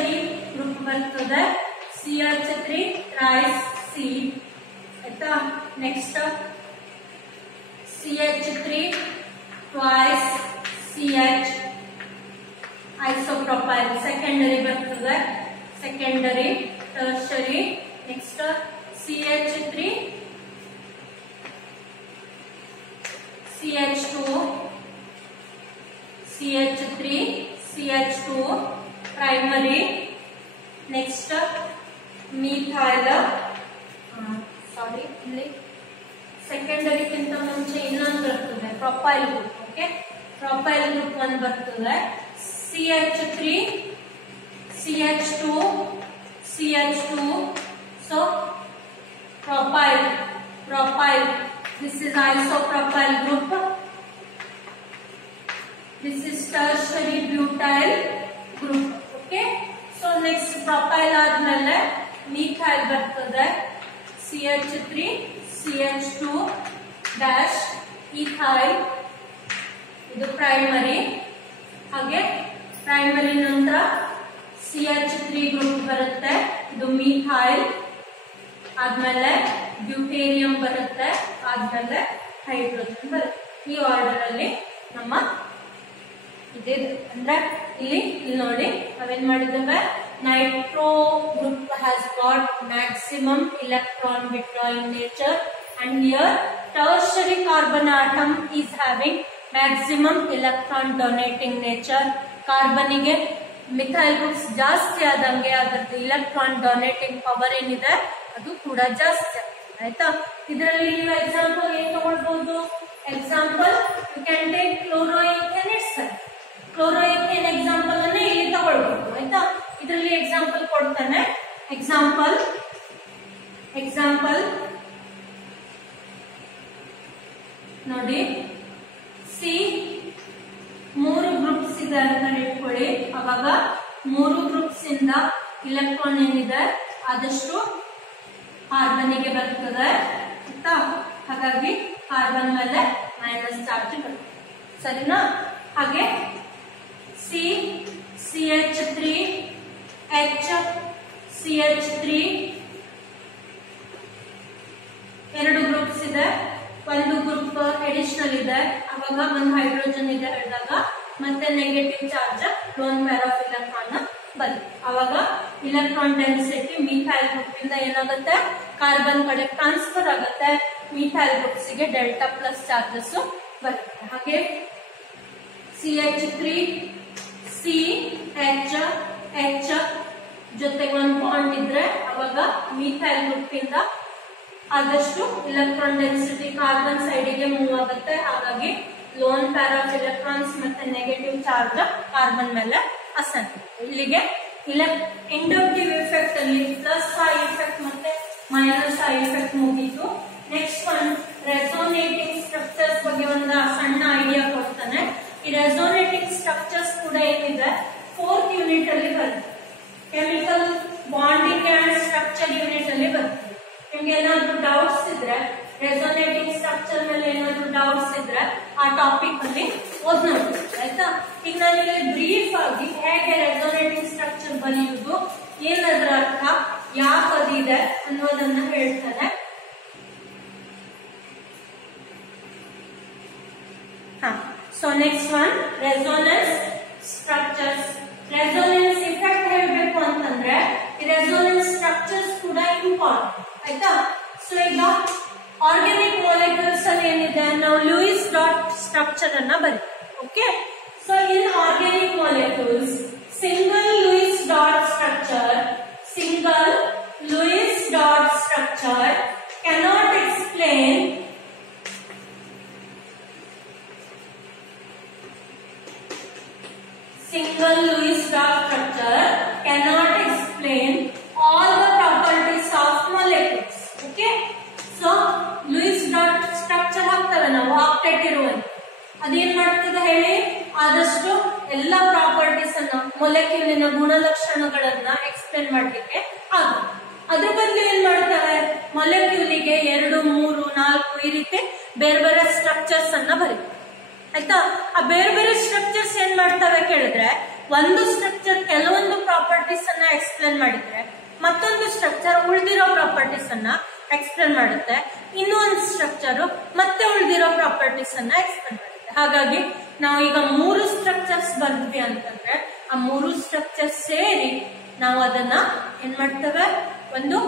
Tertiary group ಬರ್ತದೆ CH3 thrice C ಆಯ್ತಾ. Next CH3 twice CH isopropyl secondary ಬರ್ತದೆ, secondary tertiary. Next CH3 CH2 CH3 CH2 primary. Next methyl sorry ಇಲ್ಲಿ ಸೆಕೆಂಡರಿಗಿಂತ ಮುಂಚೆ ಇನ್ನೊಂದು ಬರ್ತದೆ propyl group. Okay, propyl group ಒಂದು ಬರ್ತದೆ CH3 CH2 CH2. So propyl, this is isopropyl group. This is tertiary butyl group. Okay, so next propyl ಆದ್ಮೇಲೆ methyl ಬರ್ತದೆ CH3 CH2 dash ethyl, ಇದು ಪ್ರೈಮರಿ. ಹಾಗೆ ಪ್ರೈಮರಿ ನಂತರ CH3 ಗ್ರೂಪ್ ಬರುತ್ತೆ, ಇದು methyl. ಆದ್ಮೇಲೆ ಡ್ಯೂಟೇರಿಯಂ ಬರುತ್ತೆ, ಆದ್ಮೇಲೆ ಹೈಡ್ರೋಜನ್ ಬರುತ್ತೆ. ಈ ಆರ್ಡರ್ ಅಲ್ಲಿ ನಮ್ಮ ಇದೆ. ಅಂದ್ರೆ ಇಲ್ಲಿ ನೋಡಿ ನಾವೇನ್ ಮಾಡಿದ್ದೇವೆ, Nitro group has got maximum electron withdrawing nature and here tertiary carbon atom is having maximum electron donating nature. Carbon ಗೆ ಮಿಥೈಲ್ ಗ್ರೂಪ್ಸ್ ಜಾಸ್ತಿ ಆದಂಗೆ ಅದರದ್ದು ಇಲೆಕ್ಟ್ರಾನ್ ಡೊನೇಟಿಂಗ್ ಪವರ್ ಏನಿದೆ ಅದು ಕೂಡ ಜಾಸ್ತಿ ಆಯ್ತಾ. ಇದರಲ್ಲಿ ನೀವು ಎಕ್ಸಾಂಪಲ್ ಏನ್ ತಗೊಳ್ಬಹುದು, example you can take chloroethane itself. Chloroethane example ಅನ್ನ ಇಲ್ಲಿ ತಗೊಳ್ಬಹುದು ಆಯ್ತಾ. ಇದರಲ್ಲಿ ಎಕ್ಸಾಂಪಲ್ ಕೊಡ್ತಾನೆ. ಎಕ್ಸಾಂಪಲ್ ನೋಡಿ, ಸಿ 3 ಗ್ರೂಪ್ಸ್ ಇದೆ ಅಂತ ಇಟ್ಕೊಳ್ಳಿ. ಅವಾಗ 3 ಗ್ರೂಪ್ಸ್ ಇಂದ ಇಲೆಕ್ಟ್ರಾನ್ ಏನಿದೆ ಆದಷ್ಟು ಕಾರ್ಬನ್ ಗೆ ಬರ್ತದೆ ಆಯ್ತಾ. ಹಾಗಾಗಿ ಕಾರ್ಬನ್ ಮೇಲೆ ಮೈನಸ್ ಚಾರ್ಜ್ ಬರುತ್ತೆ, ಸರಿನಾ. ಹಾಗೆ ಸಿ CH3 H CH3 ಎರಡು ಗ್ರೂಪ್ಸ್ ಇದೆ, ಒಂದು ಗ್ರೂಪ್ ಅಡಿಷನಲ್ ಇದೆ, ಅವಾಗ ಒಂದು ಹೈಡ್ರೋಜನ್ ಇದೆ ಹೇಳಿದಾಗ ಮತ್ತೆ negative charge lone pair of electron ಬರುತ್ತೆ. ಅವಾಗ ಇಲೆಕ್ಟ್ರಾನ್ ಡೆನ್ಸಿಟಿ ಮಿಥೈಲ್ ಗ್ರೂಪ್ ಇಂದ ಏನಾಗುತ್ತೆ, ಕಾರ್ಬನ್ ಕಡೆ ಟ್ರಾನ್ಸ್ಫರ್ ಆಗುತ್ತೆ, ಮಿಥೈಲ್ ಗ್ರೂಪ್ಸ್ ಗೆ ಡೆಲ್ಟಾ ಪ್ಲಸ್ ಚಾರ್ಜಸ್ ಬರುತ್ತೆ. ಹಾಗೆ CH3 CH ಜೊತೆಗೆ ಒಂದು ಬಾಂಡ್ ಇದ್ರೆ ಅವಾಗ ಮಿಥೈಲ್ ಗ್ರೂಪ್ ಇಂದ ಆದಷ್ಟು ಇಲೆಕ್ಟ್ರಾನ್ ಡೆನ್ಸಿಟಿ ಕಾರ್ಬನ್ ಸೈಡ್ ಗೆ ಮೂವ್ ಆಗುತ್ತೆ. ಹಾಗಾಗಿ ಲೋನ್ ಪೇರ್ ಆಫ್ ಎಲೆಕ್ಟ್ರಾನ್ಸ್ ಮತ್ತೆ ನೆಗೆಟಿವ್ ಚಾರ್ಜ್ ಕಾರ್ಬನ್ ಮೇಲೆ ಅಸೆಂಟ್. ಇಲ್ಲಿಗೆ ಇಂಡಕ್ಟಿವ್ ಎಫೆಕ್ಟ್ ಅಲ್ಲಿ ಪ್ಲಸ್ ಐ ಎಫೆಕ್ಟ್ ಮತ್ತೆ ಮೈನಸ್ ಐ ಎಫೆಕ್ಟ್ ಮುಗೀತು. ನೆಕ್ಸ್ಟ್ ಒನ್ ರೆಸೋನೇಟಿಂಗ್ ಸ್ಟ್ರಕ್ಚರ್ಸ್ ಬಗ್ಗೆ ಒಂದು ಸಣ್ಣ ಐಡಿಯಾ ಕೊಡ್ತಾನೆ. ಈ ರೆಸೋನೇಟಿಂಗ್ ಸ್ಟ್ರಕ್ಚರ್ಸ್ ಕೂಡ ಏನಿದೆ 4th ಯೂನಿಟ್ ಅಲ್ಲಿ ಬರುತ್ತೆ, chemical bonding and structure unit ಅಲ್ಲಿ ಬರುತ್ತೆ. ನಿಮ್ಗೆ ಏನಾದ್ರು ಡೌಟ್ಸ್ ಇದ್ರೆ ರೆಸೋನೇಟಿಂಗ್ ಸ್ಟ್ರಕ್ಚರ್ ಮೇಲೆ ಏನಾದ್ರು ಡೌಟ್ಸ್ ಇದ್ರೆ ಆ ಟಾಪಿಕ್ ಅಲ್ಲಿ ಓದ್ ನೋಡಿ ಆಯ್ತಾ. ಈಗ ನಾನು ಇಲ್ಲಿ ಬ್ರೀಫ್ ಆಗಿ ಹೇಗೆ ರೆಸೋನೇಟಿಂಗ್ ಸ್ಟ್ರಕ್ಚರ್ ಬರೆಯುವುದು, ಏನದ್ರ ಅರ್ಥ, ಯಾಕೆ ಅದಿದೆ ಅನ್ನೋದನ್ನ ಹೇಳ್ತಾನೆ. So next one resonance structures. Resonance effect ಹೇಳ್ಬೇಕು ಅಂತಂದ್ರೆ ಈ ರೆಸೋನೆನ್ಸ್ ಸ್ಟ್ರಕ್ಚರ್ಸ್ ಕೂಡ ಇಂಪಾರ್ಟೆಂಟ್ ಆಯ್ತಾ. ಸೊ ಈಗ ಆರ್ಗ್ಯಾನಿಕ್ ಮಾಲಿಕ್ಯೂಲ್ಸ್ ಅಲ್ಲಿ ಏನಿದೆ, ನಾವು ಲೂಯಿಸ್ ಡಾಟ್ ಸ್ಟ್ರಕ್ಚರ್ ಅನ್ನ ಬರೀ. Okay, so in organic molecules single Louis dot structure cannot explain single Lewis dot structure cannot explain all the properties of molecules. Okay, so Lewis dot structure ಹಾಕ್ತವೆ ನಾವು octet ಇರುವಂತ, ಅದೇನ್ ಮಾಡ್ತದೆ ಹೇಳಿ, ಆದಷ್ಟು ಎಲ್ಲ properties ಅನ್ನ ಮೊಲೆಕ್ಯೂಲಿನ ಗುಣಲಕ್ಷಣಗಳನ್ನ ಎಕ್ಸ್ಪ್ಲೇನ್ ಮಾಡ್ಲಿಕ್ಕೆ ಆಗುತ್ತೆ. ಅದ್ರ ಬದಲು ಏನ್ ಮಾಡ್ತವೆ, ಮೊಲೆಕ್ಯೂಲಿಗೆ 2, 3, 4 ಈ ರೀತಿ ಬೇರೆ ಬೇರೆ ಸ್ಟ್ರಕ್ಚರ್ಸ್ ಅನ್ನ ಬರೀತಾರೆ ಆಯ್ತಾ. ಆ ಬೇರೆ ಬೇರೆ ಸ್ಟ್ರಕ್ಚರ್ಸ್ ಏನ್ ಮಾಡ್ತವೆ ಕೇಳಿದ್ರೆ, ಒಂದು ಸ್ಟ್ರಕ್ಚರ್ ಕೆಲವೊಂದು ಪ್ರಾಪರ್ಟಿ ಪ್ರಾಪರ್ಟೀಸ್ ಅನ್ನ ಎಕ್ಸ್ಪ್ಲೇನ್ ಮಾಡಿದ್ರೆ ಮತ್ತೊಂದು ಸ್ಟ್ರಕ್ಚರ್ ಉಳಿದಿರೋ ಪ್ರಾಪರ್ಟೀಸ್ ಅನ್ನ ಎಕ್ಸ್ಪ್ಲೇನ್ ಮಾಡುತ್ತೆ, ಇನ್ನೂ ಒಂದು ಸ್ಟ್ರಕ್ಚರ್ ಮತ್ತೆ ಉಳಿದಿರೋ ಪ್ರಾಪರ್ಟೀಸ್ ಅನ್ನ ಎಕ್ಸ್ಪ್ಲೇನ್ ಮಾಡುತ್ತೆ. ಹಾಗಾಗಿ ನಾವು ಈಗ 3 ಸ್ಟ್ರಕ್ಚರ್ಸ್ ಬಂದ್ವಿ ಅಂತಂದ್ರೆ ಆ 3 ಸ್ಟ್ರಕ್ಚರ್ ಸೇರಿ ನಾವು ಅದನ್ನ ಏನ್ ಮಾಡ್ತೇವೆ, ಒಂದು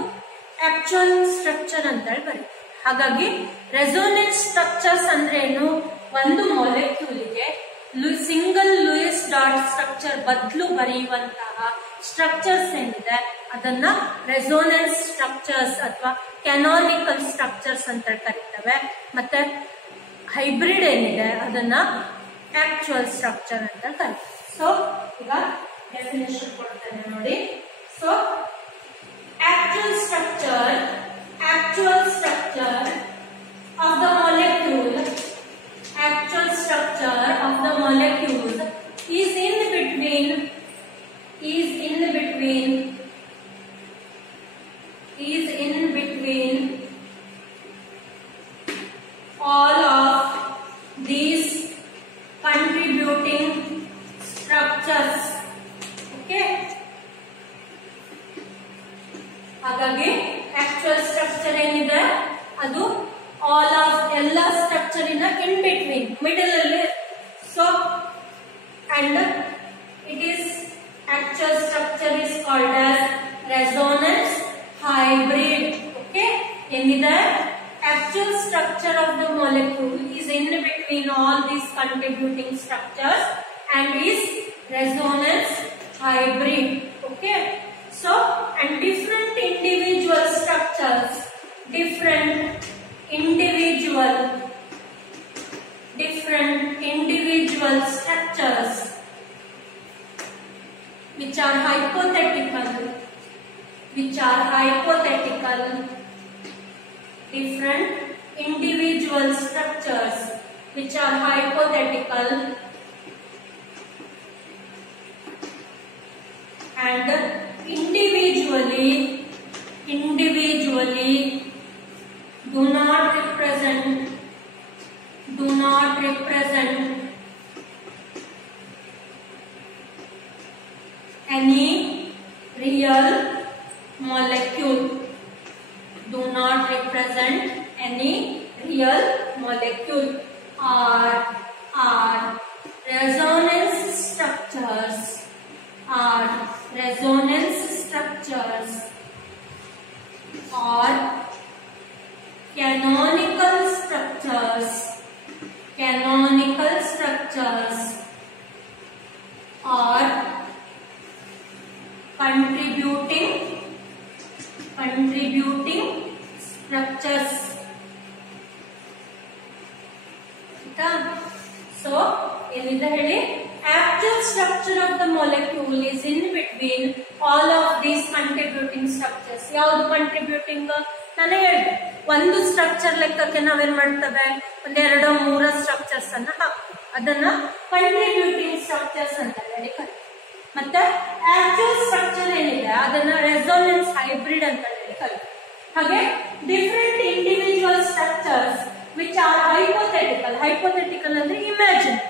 ಆಕ್ಚುಯಲ್ ಸ್ಟ್ರಕ್ಚರ್ ಅಂತ ಹೇಳಿ ಬರೀತೀವಿ. ಹಾಗಾಗಿ ರೆಸೋನೆನ್ಸ್ ಸ್ಟ್ರಕ್ಚರ್ಸ್ ಅಂದ್ರೆ ಏನು, ಒಂದು ಮಾಲಿಕ್ಯೂಲ್ಗೆ ಸಿಂಗಲ್ ಲೂಯಿಸ್ ಡಾಟ್ ಸ್ಟ್ರಕ್ಚರ್ ಬದಲು ಬರೆಯುವಂತಹ ಸ್ಟ್ರಕ್ಚರ್ಸ್ ಏನಿದೆ ಅದನ್ನ ರೆಸೋನೆನ್ಸ್ ಸ್ಟ್ರಕ್ಚರ್ಸ್ ಅಥವಾ ಕ್ಯಾನಾನಿಕಲ್ ಸ್ಟ್ರಕ್ಚರ್ಸ್ ಅಂತ ಕರೀತೇವೆ. ಮತ್ತೆ ಹೈಬ್ರಿಡ್ ಏನಿದೆ ಅದನ್ನ ಆಕ್ಚುಯಲ್ ಸ್ಟ್ರಕ್ಚರ್ ಅಂತ ಕರೀತೀವಿ. ಸೊ ಈಗ ಡೆಫಿನೇಷನ್ ಕೊಡ್ತೇನೆ ನೋಡಿ. So actual structure of the molecule is in between all of these contributing structures. Okay, ಹಾಗಾಗಿ ಆಕ್ಚುಯಲ್ ಸ್ಟ್ರಕ್ಚರ್ ಏನಿದೆ ಅದು ಆಲ್ ಆಫ್ ಎಲ್ಲ ಸ್ಟ್ರಕ್ಚರಿನ ಇನ್ ಬಿಟ್ವೀನ್ ಮಿಡಲ್ ಅಲ್ಲಿ. So and it is actual structure is called as resonance hybrid. Okay, ಏನಿದೆ actual structure of the molecule is in between all these contributing structures and is resonance hybrid. Okay, so and different individual structures which are hypothetical, different individual structures which are hypothetical and individually do not represent any real molecule, are resonance structures or canonical structures or contributing structures. So ಏನಂತ ಹೇಳಿ, actual structure of the molecule is in between all of these contributing structures. ಯಾವುದು contributing? ನಾನು ಹೇಳಿದೆ, ಒಂದು structure ಲೆಕ್ಕಕ್ಕೆ ನಾವೇನ್ ಮಾಡ್ತೇವೆ, ಒಂದೆರಡು ಮೂರ ಸ್ಟ್ರಕ್ಚರ್ಸ್ ಅನ್ನ ಹಾಕ್ತೀವಿ, ಅದನ್ನ ಕಂಟ್ರಿಬ್ಯೂಟಿಂಗ್ ಸ್ಟ್ರಕ್ಚರ್ಸ್ ಅಂತ ಹೇಳಿ ಕರೀತೀವಿ. ಮತ್ತೆ ಆಕ್ಚುಯಲ್ ಸ್ಟ್ರಕ್ಚರ್ ಏನಿದೆ ಅದನ್ನ ರೆಸೋನೆನ್ಸ್ ಹೈಬ್ರಿಡ್ ಅಂತ ಹೇಳಿ ಕರೀತೀವಿ. ಹಾಗೆ different individual structures which are hypothetical ಅಂದ್ರೆ ಇಮ್ಯಾಜಿನ್,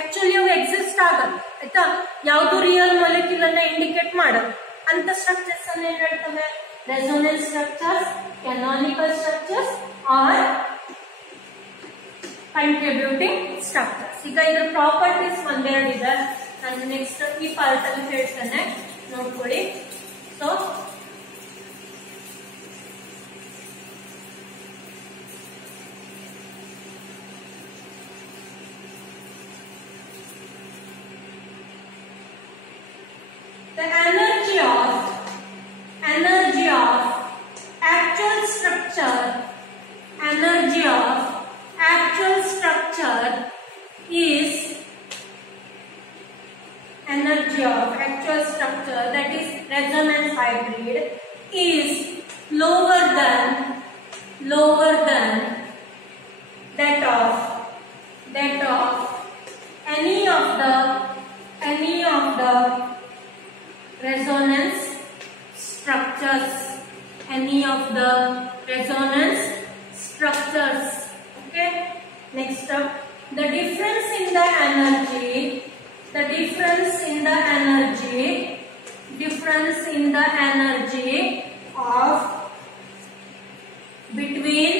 ಆಕ್ಚುಲಿ ಅವು ಎಕ್ಸಿಸ್ಟ್ ಆಗಲ್ಲ, ಆಯ್ತಾ, ಯಾವುದು ರಿಯಲ್ ಮಾಲಿಕ್ಯೂಲ್ ಅನ್ನ ಇಂಡಿಕೇಟ್ ಮಾಡಲ್ಲ ಅಂತ ಸ್ಟ್ರಕ್ಚರ್ಸ್ ಅನ್ನ ಏನ್ ಹೇಳ್ತವೆ, resonance structures, canonical structures are contributing structures. ಈಗ ಇದ್ರ ಪ್ರಾಪರ್ಟೀಸ್ ಒಂದೆರಡು ಇದೆ, ನಾನು ನೆಕ್ಸ್ಟ್ ಈ ಪಾರ್ಟ್ ಅಲ್ಲಿ ಹೇಳ್ತೇನೆ, ನೋಡ್ಕೊಳ್ಳಿ. So the energy of actual structure that is resonance hybrid is lower than that of any of the resonance structures, okay. Next up, the difference in the energy in the energy of between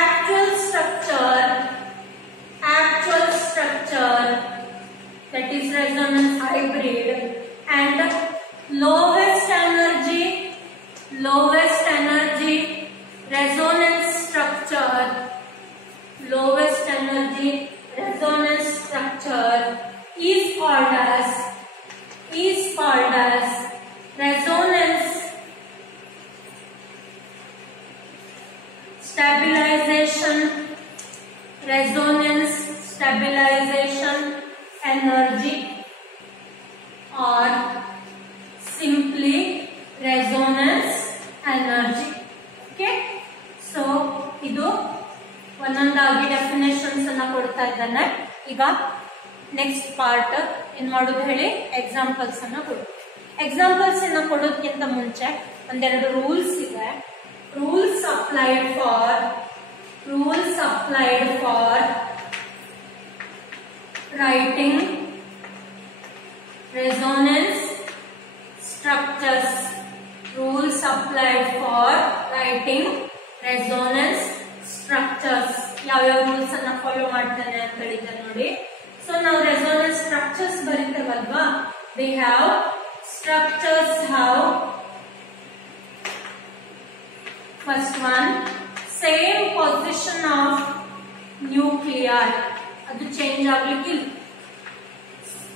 actual structure that is resonance hybrid and lowest energy resonance structure is called as resonance stabilization energy or simply resonance energy. Okay, so ಇದು ಒಂದೊಂದಾಗಿ definitions ಅನ್ನ ಕೊಡ್ತಾ ಇದ್ದಾನೆ. ಈಗ next part ಏನ್ ಮಾಡೋದು ಹೇಳಿ, examples ಅನ್ನ ಕೊಡು. ಎಕ್ಸಾಂಪಲ್ಸ್ ಅನ್ನ ಕೊಡೋದಕ್ಕಿಂತ ಮುಂಚೆ ಒಂದೆರಡು ರೂಲ್ಸ್ ಇದೆ. Rules applied for writing resonance structures. Rules applied for writing resonance structures. ಯಾವ ರೂಲ್ಸ್ ಅನ್ನ ಫಾಲೋ ಮಾಡ್ತಾನೆ ಅಂತ ಹೇಳಿದ್ದಾರೆ ನೋಡಿ. ಸೊ ನಾವು ರೆಸೋನೆನ್ಸ್ ಸ್ಟ್ರಕ್ಚರ್ಸ್ ಬರೀತೇವಲ್ವಾ, they have structures have first one same position of nuclei. ಅದು ಚೇಂಜ್ ಆಗ್ಲಿಕ್ಕಿಲ್ಲ.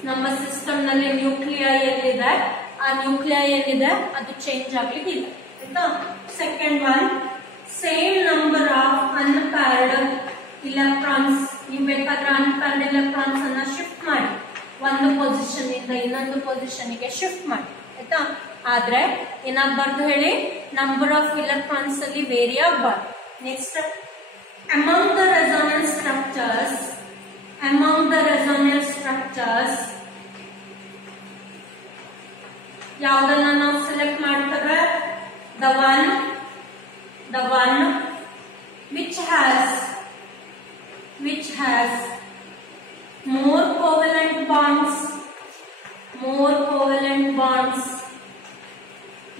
ನಮ್ಮ ಸಿಸ್ಟಮ್ ನಲ್ಲಿ ನ್ಯೂಕ್ಲಿಯೈ ಏನಿದೆ, ಆ ನ್ಯೂಕ್ಲಿಯೈ ಏನಿದೆ ಅದು ಚೇಂಜ್ ಆಗ್ಲಿಕ್ಕಿಲ್ಲ ಆಯ್ತಾ. Second one same number of unpaired electrons. ನೀವು ಬೇಕಾದ್ರೆ ಅನ್ಪೇರ್ಡ್ ಇಲೆಕ್ಟ್ರಾನ್ಸ್ ಅನ್ನ ಶಿಫ್ಟ್ ಮಾಡಿ, ಒಂದು ಪೊಸಿಷನ್ ಇಂದ ಇನ್ನೊಂದು ಪೊಸಿಷನ್ ಗೆ ಶಿಫ್ಟ್ ಮಾಡಿ ಆಯ್ತಾ. ಆದ್ರೆ ಏನಾಗಬಾರ್ದು ಹೇಳಿ, ನಂಬರ್ ಆಫ್ ಇಲೆಕ್ಟ್ರಾನ್ಸ್ ಅಲ್ಲಿ ವೇರಿ ಆಗಬಾರ್ದು. Next among the resonance structures ಯಾವುದನ್ನ ನಾವು ಸೆಲೆಕ್ಟ್ ಮಾಡ್ತೇವೆ, the one which has more covalent bonds,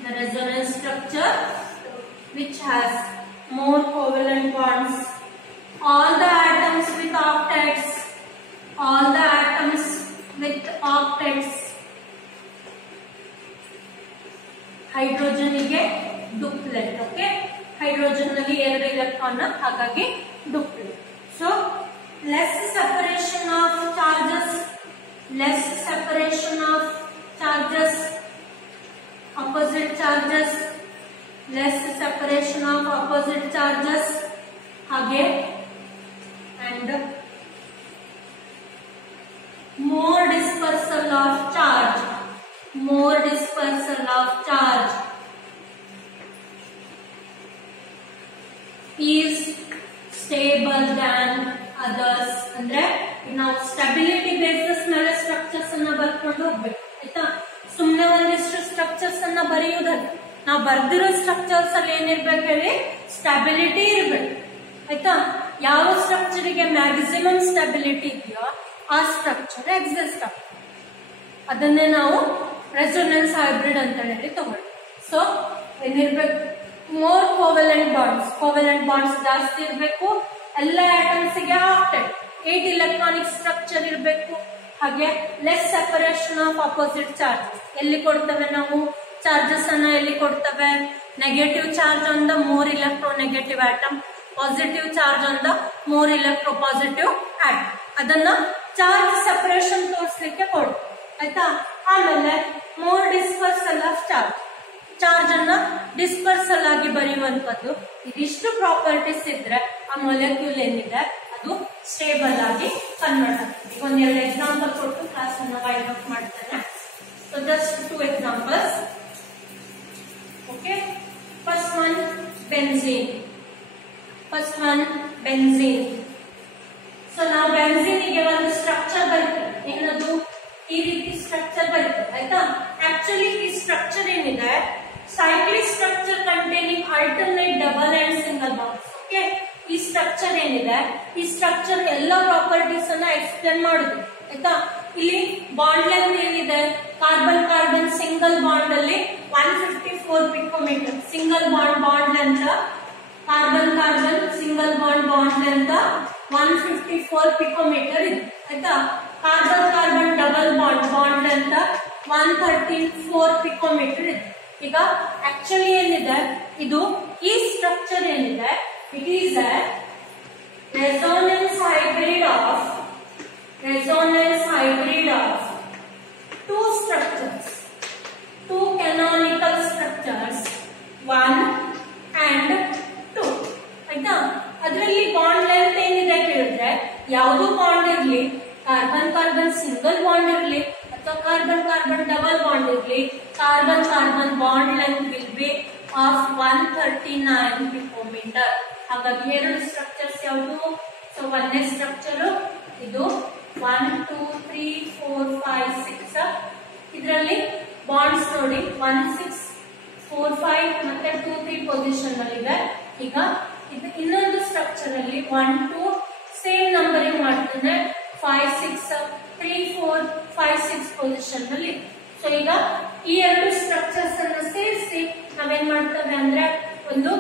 the resonance structure which has more covalent bonds. All the atoms with octets, hydrogen ಗೆ ಡೂಪ್ಲೆಟ್. Okay, hydrogen ನಲ್ಲಿ 2 electron, ಹಾಗಾಗಿ duplet. So less separation of charges, opposite charges, less separation of opposite charges ಹಾಗೆ and more dispersal of charge is stable than others. ಅಂದ್ರೆ ನಾವು stability basis ಮೇಲೆ structures ಅನ್ನ ಬರ್ಕೊಂಡು ಹೋಗ್ಬೇಕು ಆಯ್ತಾ. ಸುಮ್ನೆ ಒಂದಿಷ್ಟು ಸ್ಟ್ರಕ್ಚರ್ಸ್ ಅನ್ನ ಬರೆಯುವುದಲ್ಲ, ನಾವು ಬರ್ದಿರೋ ಸ್ಟ್ರಕ್ಚರ್ಸ್ ಅಲ್ಲಿ ಏನಿರ್ಬೇಕು ಹೇಳಿ, ಸ್ಟೆಬಿಲಿಟಿ ಇರ್ಬೇಕು ಆಯ್ತಾ. ಯಾವ ಸ್ಟ್ರಕ್ಚರ್ ಗೆ ಮ್ಯಾಕ್ಸಿಮಮ್ ಸ್ಟೆಬಿಲಿಟಿ ಇದೆಯೋ ಆ ಸ್ಟ್ರಕ್ಚರ್ ಎಕ್ಸಿಸ್ಟ್ ಆಗ್ತದೆ. ಅದನ್ನೇ ನಾವು ರೆಸೋನೆನ್ಸ್ ಹೈಬ್ರಿಡ್ ಅಂತ ಹೇಳಿ ತಗೊಳ್ಳಿ. ಸೊ ಏನಿರ್ಬೇಕು, ಮೋರ್ ಕೋವೆಲೆಂಟ್ ಬಾಂಡ್ಸ್ ಜಾಸ್ತಿ ಇರಬೇಕು. ಎಲ್ಲ ಆಟಮ್ಸ್ ಗೆ ಆಕ್ಟೆಟ್ 8 ಇಲೆಕ್ಟ್ರಾನಿಕ್ ಸ್ಟ್ರಕ್ಚರ್ ಇರಬೇಕು. ಹಾಗೆ less separation of opposite charges. ಎಲ್ಲಿ ಕೊಡ್ತೇವೆ ನಾವು ಚಾರ್ಜಸ್ ಅನ್ನ, ಎಲ್ಲಿ ಕೊಡ್ತೇವೆ, negative charge on the more electronegative atom, positive charge on the more electropositive atom. ಅದನ್ನ ಚಾರ್ಜ್ ಸೆಪರೇಷನ್ ತೋರಿಸಲಿಕ್ಕೆ ಕೊಡ್ತೇವೆ ಆಯ್ತಾ. ಆಮೇಲೆ ಮೋರ್ ಡಿಸ್ಪರ್ಸಲ್ ಆಫ್ ಚಾರ್ಜ್ ಅನ್ನ ಡಿಸ್ಪರ್ಸಲ್ ಆಗಿ ಬರೆಯುವಂತದ್ದು. ಇದಿಷ್ಟು ಪ್ರಾಪರ್ಟೀಸ್ ಇದ್ರೆ ಆ ಮೊಲೆಕ್ಯೂಲ್ ಏನಿದೆ ಅದು ಸ್ಟೇಬಲ್ ಆಗಿ ಕನ್ವರ್ಟ್ ಆಗ್ತದೆ. ಒಂದೆರಡು ಎಕ್ಸಾಂಪಲ್ ಕೊಟ್ಟು ಕ್ಲಾಸ್ ಅನ್ನ ವೈಂಡ್ ಅಪ್ ಮಾಡ್ತೇನೆ. So just 2 examples. Okay, first one benzene. So ನಾವು ಬೆನ್ಝೀನಿಗೆ ಒಂದು ಸ್ಟ್ರಕ್ಚರ್ ಬರ್ತೇವೆ, ಏನದು ಈ ರೀತಿ ಸ್ಟ್ರಕ್ಚರ್ ಬರ್ತದೆ ಆಯ್ತಾ. ಆಕ್ಚುಲಿ ಈ ಸ್ಟ್ರಕ್ಚರ್ ಏನಿದೆ, cyclic structure containing alternate double and single bonds. Okay, ಈ ಸ್ಟ್ರಕ್ಚರ್ ಏನಿದೆ, ಈ ಸ್ಟ್ರಕ್ಚರ್ ಎಲ್ಲ ಪ್ರಾಪರ್ಟೀಸ್ ಅನ್ನ ಎಕ್ಸ್ಪ್ಲೇನ್ ಮಾಡುದು ಆಯ್ತಾ. ಇಲ್ಲಿ ಬಾಂಡ್ ಲೆಂತ್ ಏನಿದೆ, ಕಾರ್ಬನ್ ಸಿಂಗಲ್ ಬಾಂಡ್ ಅಲ್ಲಿ 154 picometer. Single bond length, carbon single bond length 154 picometer ಇದೆ ಆಯ್ತಾ. Carbon double bond length 134 picometer ಇದೆ. ಈಗ ಆಕ್ಚುಲಿ ಏನಿದೆ ಇದು ಈ ಸ್ಟ್ರಕ್ಚರ್ ಏನಿದೆ it is a resonance hybrid of two structures, two canonical structures 1 and 2 ಆಯ್ತಾ. ಅದರಲ್ಲಿ ಬಾಂಡ್ ಲೆಂತ್ ಏನಿದೆ ಕೇಳಿದ್ರೆ ಯಾವುದು ಬಾಂಡ್ ಇರ್ಲಿ, ಕಾರ್ಬನ್ ಸಿಂಗಲ್ ಬಾಂಡ್ ಇರ್ಲಿ ಅಥವಾ ಕಾರ್ಬನ್ ಡಬಲ್ ಬಾಂಡ್ ಇರ್ಲಿ, carbon bond length will be of 139 picometer. ಹಾಗಾಗಿ ಎರಡು ಸ್ಟ್ರಕ್ಚರ್ಸ್ ಯಾವುದು? ಸೊ ಒಂದೇ ಸ್ಟ್ರಕ್ಚರ್ ಇದು 1 2 3 4 5 6. ಇದರಲ್ಲಿ ಬಾಂಡ್ಸ್ ನೋಡಿ 1 6 4 5 ಮತ್ತೆ 2 3 ಪೊಸಿಷನ್ ಅಲ್ಲಿ ಇದೆ. ಈಗ ಇದು ಇನ್ನೊಂದು ಸ್ಟ್ರಕ್ಚರ್ ಅಲ್ಲಿ 1 2 ಸೇಮ್ ನಂಬರಿಂಗ್ ಮಾಡ್ತಾನೆ 5 6 3 4 5 6 ಪೊಸಿಷನ್ ಅಲ್ಲಿ. ಸೊ ಈಗ ಈ ಎರಡು ಸ್ಟ್ರಕ್ಚರ್ಸ್ ಅನ್ನು ಸೇರಿಸಿ ನಾವೇನ್ ಮಾಡ್ತೇವೆ ಅಂದ್ರೆ ಒಂದು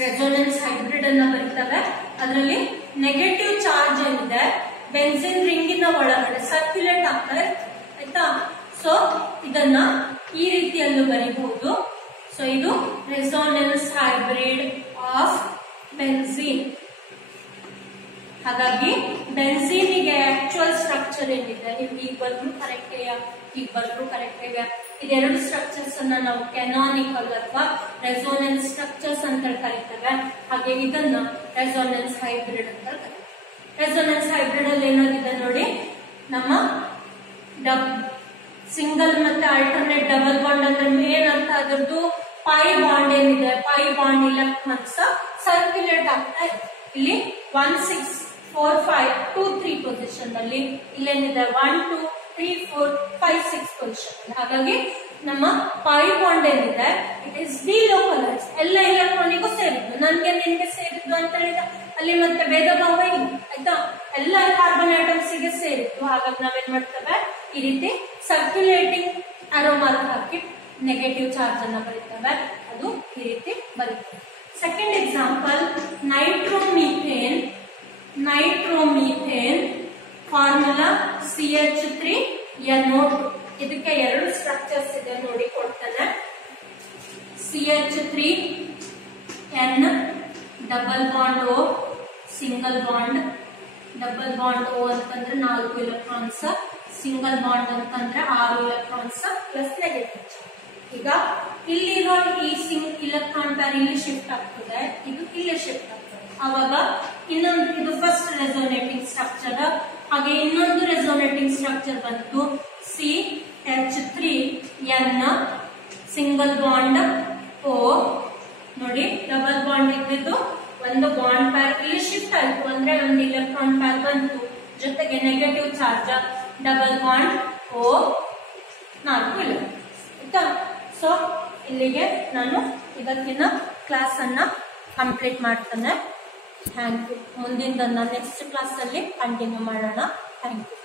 ರೆಸೋನೆನ್ಸ್ ಹೈಬ್ರಿಡ್ ಅನ್ನ ಬರೀತೇವೆ. ಅದರಲ್ಲಿ ನೆಗೆಟಿವ್ ಚಾರ್ಜ್ ಏನಿದೆ ಬೆನ್ಸಿನ್ ರಿಂಗಿನ ಒಳಗಡೆ ಸರ್ಕ್ಯುಲೇಟ್ ಆಗ್ತಾ ಇರ್ತದೆ ಆಯ್ತಾ. ಸೊ ಇದನ್ನ ಈ ರೀತಿಯಲ್ಲೂ ಬರೀಬಹುದು. ಸೊ ಇದು ರೆಸೋನೆನ್ಸ್ ಹೈಬ್ರಿಡ್ ಆಫ್ ಬೆನ್ಸಿನ್. ಹಾಗಾಗಿ ಬೆನ್ಸಿನಿಗೆ ಆಕ್ಚುಯಲ್ ಸ್ಟ್ರಕ್ಚರ್ ಏನಿದೆ ಈಗ ಬಂದ್ರು ಕರೆಕ್ಟ್ ಇದೆ. ಇದೆರಡು ಸ್ಟ್ರಕ್ಚರ್ಸ್ ಅನ್ನ ನಾವು ಕ್ಯಾನಾನಿಕಲ್ ಅಥವಾ ರೆಸೋನೆನ್ಸ್ ಸ್ಟ್ರಕ್ಚರ್ಸ್ ಅಂತ ಕರೀತೇವೆ. ಹಾಗೆ ಇದನ್ನ ರೆಸೋನೆನ್ಸ್ ಹೈಬ್ರಿಡ್ ಅಂತ ಕರೀತೇವೆ. ರೆಸೋನೆನ್ಸ್ ಹೈಬ್ರಿಡ್ ಅಲ್ಲಿ ಏನಾಗಿದೆ ನೋಡಿ, ನಮ್ಮ ಸಿಂಗಲ್ ಮತ್ತೆ ಆಲ್ಟರ್ನೇಟ್ ಡಬಲ್ ಬಾಂಡ್ ಅಂದ್ರೆ ಏನಂತ ಅದರದ್ದು ಪೈ ಬಾಂಡ್ ಏನಿದೆ, ಪೈ ಬಾಂಡ್ ಇಲೆಕ್ಟ್ರಾನ್ಸ್ ಸರ್ಕ್ಯುಲೇಟ್ ಆಗ್ತಾ ಇದೆ. ಇಲ್ಲಿ 1 6 4 5 2 3 ಪೊಸಿಷನ್ ಅಲ್ಲಿ, ಇಲ್ಲೇನಿದೆ 1 2 3 4 5 6 ಪೊಸಿಷನ್. ಹಾಗಾಗಿ ನಮ್ಮ ಪೈ ಬಾಂಡ್ ಏನಿದೆ ಇಟ್ ಇಸ್ ಡಿಲೋಕಲೈಸ್, ಎಲ್ಲ ಇಲೆಕ್ಟ್ರಾನಿಗೂ ಸೇರಿದ್ದು, ನನ್ಗೆ ನಿನ್ಗೆ ಸೇರಿದ್ದು ಅಂತ ಹೇಳಿದ್ರೆ ಅಲ್ಲಿ ಮತ್ತೆ ಭೇದ ಭಾವ ಇಲ್ಲ ಆಯ್ತಾ, ಎಲ್ಲ ಕಾರ್ಬನ್ ಆಟಮ್ಸ್ ಗೆ ಸೇರಿದ್ದು. ಹಾಗಾಗಿ ನಾವೇನ್ ಮಾಡ್ತೇವೆ ಈ ರೀತಿ ಸರ್ಕ್ಯುಲೇಟಿಂಗ್ ಆರೋ ಮಾರ್ಕ್ ಹಾಕಿ ನೆಗೆಟಿವ್ ಚಾರ್ಜ್ ಅನ್ನ ಬರೀತೇವೆ. ಅದು ಈ ರೀತಿ ಬರೀತೇವೆ. Second example nitromethane formula CH3NO2. ಇದಕ್ಕೆ ಎರಡು ಸ್ಟ್ರಕ್ಚರ್ಸ್ ಇದೆ ನೋಡಿ ಕೊಡ್ತಾನೆ. CH3N double bond O single bond, double bond O ಅಂತಂದ್ರೆ 4 ಇಲೆಕ್ಟ್ರಾನ್ಸ್, ಸಿಂಗಲ್ ಬಾಂಡ್ ಅಂತಂದ್ರೆ 6 ಇಲೆಕ್ಟ್ರಾನ್ಸ್ ಪ್ಲಸ್ ನೆಗೆಟಿವ್ ಚಾರ್ಜ್. ಈಗ ಇಲ್ಲಿರೋ ಈ ಇಲೆಕ್ಟ್ರಾನ್ ಪ್ಯಾರ್ ಇಲ್ಲಿ ಶಿಫ್ಟ್ ಆಗ್ತದೆ, ಇದು ಇಲ್ಲಿ ಶಿಫ್ಟ್ ಆಗ್ತದೆ. ಅವಾಗ ಇನ್ನೊಂದು ಇದು ಫಸ್ಟ್ ರೆಸೋನೇಟಿಂಗ್ ಸ್ಟ್ರಕ್ಚರ್. ಹಾಗೆ ಇನ್ನೊಂದು ರೆಸೋನೇಟಿಂಗ್ ಸ್ಟ್ರಕ್ಚರ್ ಬಂತು CH3N ಸಿಂಗಲ್ ಬಾಂಡ್ O. ನೋಡಿ ಡಬಲ್ ಬಾಂಡ್ ಇದ್ದಿದ್ದು ಒಂದು ಬಾಂಡ್ ಪ್ಯಾರ್ ಇಲ್ಲಿ ಶಿಫ್ಟ್ ಆಯ್ತು ಅಂದ್ರೆ ಒಂದು ಇಲೆಕ್ಟ್ರಾನ್ ಪ್ಯಾರ್ ಬಂತು, ಜೊತೆಗೆ negative charge, double bond O 4 ಆಯ್ತಾ. ಸೊ ಇಲ್ಲಿಗೆ ನಾನು ಇವತ್ತಿನ ಕ್ಲಾಸ್ ಅನ್ನ ಕಂಪ್ಲೀಟ್ ಮಾಡ್ತೇನೆ. Thank you. ಮುಂದಿನ ನೆಕ್ಸ್ಟ್ ಕ್ಲಾಸ್ ಅಲ್ಲಿ ಕಂಟಿನ್ಯೂ ಮಾಡೋಣ. Thank you.